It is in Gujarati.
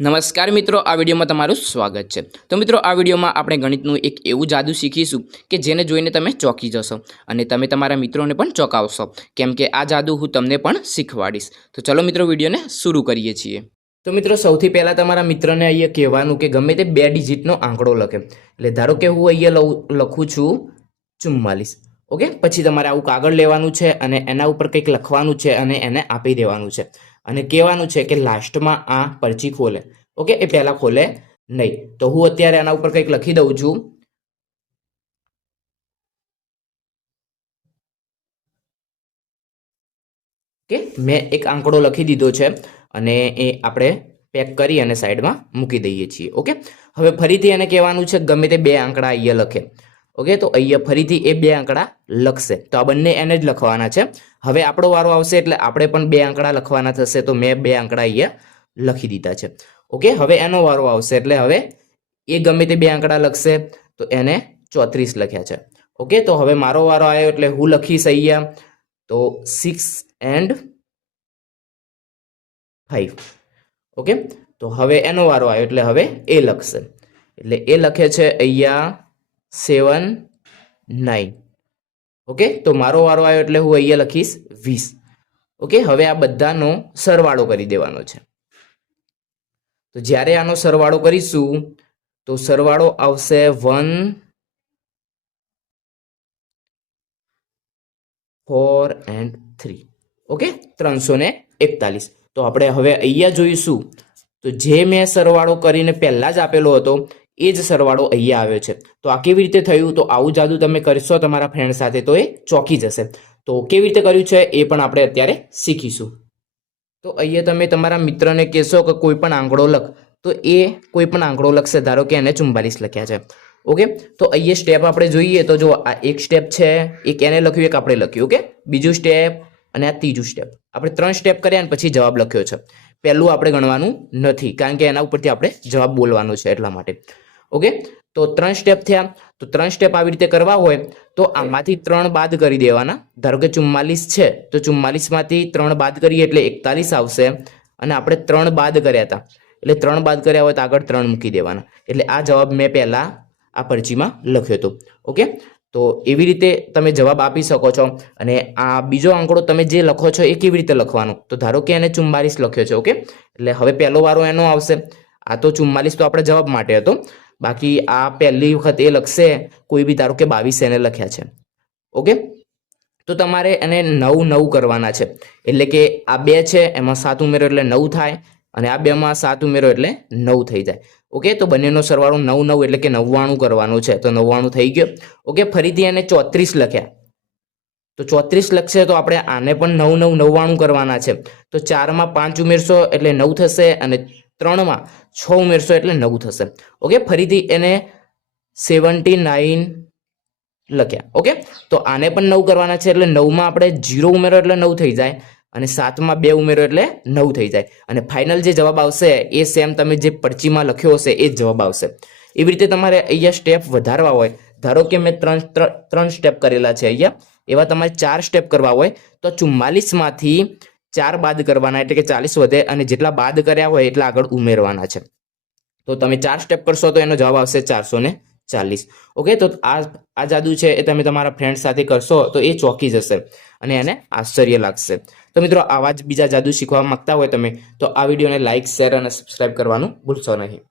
નમસ્કાર મિત્રો, આ વિડીયોમાં તમારું સ્વાગત છે. તો મિત્રો, આ વિડીયોમાં આપણે ગણિતનું એક એવું જાદુ શીખીશું કે જેને જોઈને તમે ચોંકી જશો અને તમે તમારા મિત્રોને પણ ચોંકાવશો. કેમ કે આ જાદુ હું તમને પણ શીખવાડીશ. તો ચલો મિત્રો, વિડીયોને શરૂ કરીએ છીએ. તો મિત્રો, સૌથી પહેલાં તમારા મિત્રને અહીંયા કહેવાનું કે ગમે તે બે ડિજિટનો આંકડો લખે. એટલે ધારો કે હું અહીંયા લઉં- લખું છું ચુમ્માલીસ. ઓકે? પછી તમારે આવું કાગળ લેવાનું છે અને એના ઉપર કંઈક લખવાનું છે અને એને આપી દેવાનું છે. અને કહેવાનું છે કે લાસ્ટમાં આ પરચી ખોલે. ઓકે, એ પહેલાં ખોલે નહીં. તો હું અત્યારે આના ઉપર કંઈક લખી દઉં છું. કે મેં એક આંકડો લખી દીધો છે અને એ આપણે પેક કરી અને સાઈડમાં મૂકી દઈએ છીએ. ઓકે? હવે ફરીથી એને કહેવાનું છે, ગમે તે બે આંકડા અહીંયા લખે. ઓકે, તો અહીંયા ફરીથી એ બે આંકડા લખશે. તો આ બંને એને જ લખવાના છે. હવે આપણો વારો આવશે એટલે આપણે પણ બે આંકડા લખવાના થશે, તો મેં બે આંકડા અહીંયા લખી દીધા છે. ઓકે, હવે એનો વારો આવશે એટલે હવે એ ગમે તે બે આંકડા લખશે, તો એને ચોત્રીસ લખ્યા છે. ઓકે, તો હવે મારો વારો આવ્યો એટલે હું લખીશ અહીંયા. તો સિક્સ એન્ડ ફાઈવ ઓકે, તો હવે એનો વારો આવ્યો એટલે હવે એ લખશે. એટલે એ લખે છે અહીંયા સેવન નાઇન. ઓકે? તો મારો વારો આવ્યો એટલે હું અહીંયા લખીશ વીસ. ઓકે? હવે આ બધાનો સરવાળો કરી દેવાનો છે. તો જ્યારે આનો સરવાળો કરીશું, તો સરવાળો આવશે one four and three. Okay? ત્રણસો ને એકતાલીસ. તો આપણે હવે અહીંયા જોઈશું. તો જે મેં સરવાળો કરીને પહેલાં જ આપેલો હતો એ જ સરવાળો અહીંયા આવ્યો છે. તો આ કેવી રીતે થયું? તો આવું જાદુ તમે કરશો તમારા ફ્રેન્ડ સાથે તો એ ચોંકી જશે. તો કેવી રીતે કર્યું છે એ પણ આપણે અત્યારે શીખીશું. તો અહીંયા તમે તમારા મિત્રને કહેશો કે કોઈ પણ આંકડો લખ. તો એ કોઈ પણ આંકડો લખશે. ધારો કે એને ચુમ્બાલીસ લખ્યા છે. ઓકે? તો અહીંયા સ્ટેપ આપણે જોઈએ તો જો આ એક સ્ટેપ છે, એક એને લખ્યું, એક આપણે લખ્યું. ઓકે? બીજું સ્ટેપ અને આ ત્રીજું સ્ટેપ આપણે ત્રણ સ્ટેપ કર્યા અને પછી જવાબ લખ્યો છે. પહેલું આપણે ગણવાનું નથી, કારણ કે એના ઉપરથી આપણે જવાબ બોલવાનો છે એટલા માટે. ઓકે તો ત્રણ સ્ટેપ થયા. તો ત્રણ સ્ટેપ આવી રીતે કરવા હોય, તો આમાંથી ત્રણ બાદ કરી દેવાના. ધારો કે ચુમ્માલીસ છે, તો ચુમ્માલીસમાંથી ત્રણ બાદ કરીએ એટલે એકતાલીસ આવશે. અને આપણે ત્રણ બાદ કર્યા હતા. એટલે ત્રણ બાદ કર્યા હોય તો આગળ ત્રણ મૂકી દેવાના. એટલે આ જવાબ મેં પહેલાં આ પરચીમાં લખ્યો હતો. ઓકે તો એવી રીતે તમે જવાબ આપી શકો છો. અને આ બીજો આંકડો તમે જે લખો છો એ કેવી રીતે લખવાનો? તો ધારો કે એને ચુમ્માલીસ લખ્યો છે ઓકે એટલે હવે પહેલો વારો એનો આવશે. આ તો ચુમ્માલીસ તો આપણે જવાબ માટે હતો. બાકી આ પહેલી વખત એ લખશે, કોઈ બી ધારો કે બાવીસ એને લખ્યા છે. ઓકે? તો તમારે એને નવ નવ કરવાના છે. એટલે કે આ બે છે, એમાં સાત ઉમેરો એટલે નવ થાય અને આ બેમાં સાત ઉમેરો એટલે નવ થઈ જાય. ઓકે? તો બંનેનો સરવાળો નવ નવ એટલે કે નવ્વાણું કરવાનો છે. તો નવ્વાણું થઈ ગયો. ઓકે? ફરીથી એને ચોત્રીસ લખ્યા. તો ચોત્રીસ લખશે તો આપણે આને પણ નવ નવ નવ્વાણું કરવાના છે. તો ચારમાં પાંચ ઉમેરશો એટલે નવ થશે અને ત્રણમાં છ ઉમેરશો એટલે નવ થશે. ઓકે ફરીથી એને સેવન્ટી નાઇન લખ્યા. ઓકે તો આને પણ નવ કરવાના છે એટલે નવમાં આપણે જીરો ઉમેરો એટલે નવ થઈ જાય અને સાતમાં બે ઉમેરો એટલે નવ થઈ જાય. અને ફાઇનલ જે જવાબ આવશે એ સેમ તમે જે પરચીમાં લખ્યો હશે એ જ જવાબ આવશે. એવી રીતે તમારે અહીંયા સ્ટેપ વધારવા હોય. ધારો કે મેં ત્રણ, ત્રણ- સ્ટેપ કરેલા છે અહીંયા. એવા તમારે ચાર સ્ટેપ કરવા હોય. તો ચુમ્માલીસમાંથી ચાર બાદ કરવાના એટલે કે ચાલીસ વધે અને જેટલા બાદ કર્યા હોય એટલા આગળ ઉમેરવાના છે. તો તમે ચાર સ્ટેપ કરશો તો એનો જવાબ આવશે ચારસો ને ચાલીસ. ઓકે તો આ આ જાદુ છે એ તમે તમારા ફ્રેન્ડ સાથે કરશો તો એ ચોંકી જશે અને એને આશ્ચર્ય લાગશે. તો મિત્રો, આવા જ બીજા જાદુ શીખવા માંગતા હોય તમે તો આ વિડીયોને લાઇક શેર અને સબસ્ક્રાઇબ કરવાનું ભૂલશો નહીં.